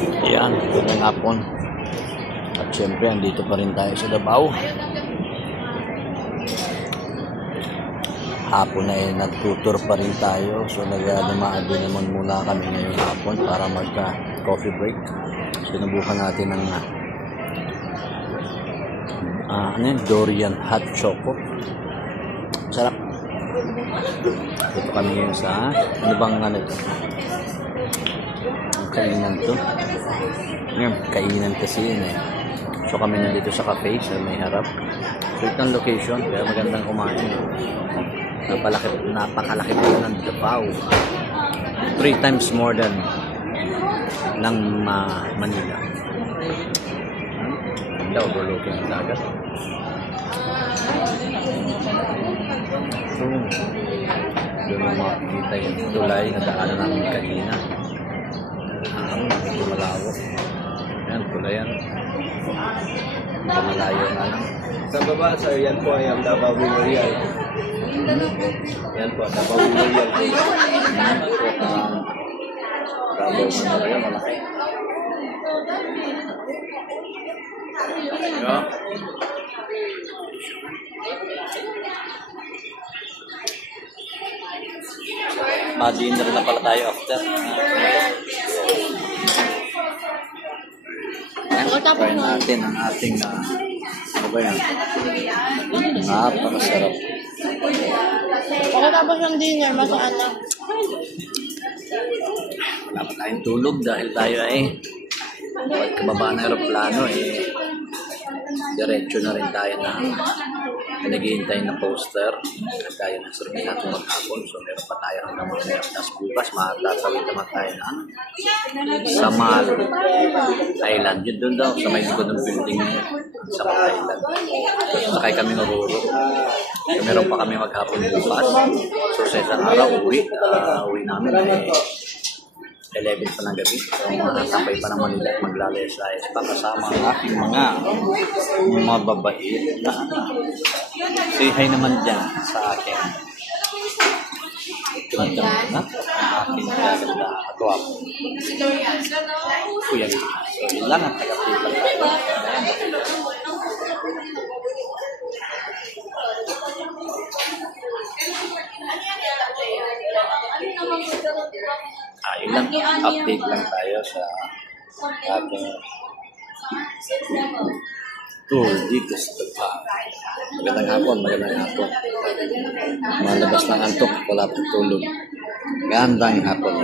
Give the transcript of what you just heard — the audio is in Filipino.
Ayan, magandang hapon. At syempre, andito pa rin tayo sa Davao. Hapon na nagtutur pa rin tayo. So, nagdumaan din naman muna kami ngayong hapon para magka-coffee break. Sinubukan natin ng Dorian Hot Choco. Sarap. Dito kami ngayon sa, ano bang ito? Ang kainan to. Ngayon, kainan kasi yun eh. So kami nandito sa cafe sa may harap. So itong location, kaya magandang kumain. Napakalaki po ng Davao. 3 times more than ng Manila. Ganda, overlooking ang dagat. So, doon mo makikita yung tulay na daanan namin kanina. Medyo malawak. Yan, tulay yan. Medyo malayo na lang. Sa baba, sir, yan po ay ang Davao Memorial. Yan po, Davao Memorial. Davao Memorial, malaki. Yeah. Ma-dinner na pala tayo after. Try natin ang ating ano ba yan? Napakasarap. Pagkatapos ng dinner, masaan na. Wala pa tayong tulog dahil tayo pagkababa ng aeroplano diretso na rin tayo na naghihintay na poster at tayo na sabihin natin maghapon. So meron pa tayo hanggang mamaya. Tapos bukas matatawid naman tayo na sa Mal Island. Yun doon daw sa may likod ng building sa Mal Island. So sakay kami Oruro. So meron pa kami maghapon bukas. So sa isang araw uwi namin 11 pa ng gabi. So, makasabay pa ng Manila at maglalayas-layas pa kasama ang aking mga mababait na say hi naman dyan sa akin. Ito na ang aking ganda at wapo. Kuya. So, yun lang ang taga-people tayo. Yun lang, update lang tayo sa ating tour dito sa Davao. Magandang hapon. Malabas ng antok, wala pang tulog. Gandang hapon.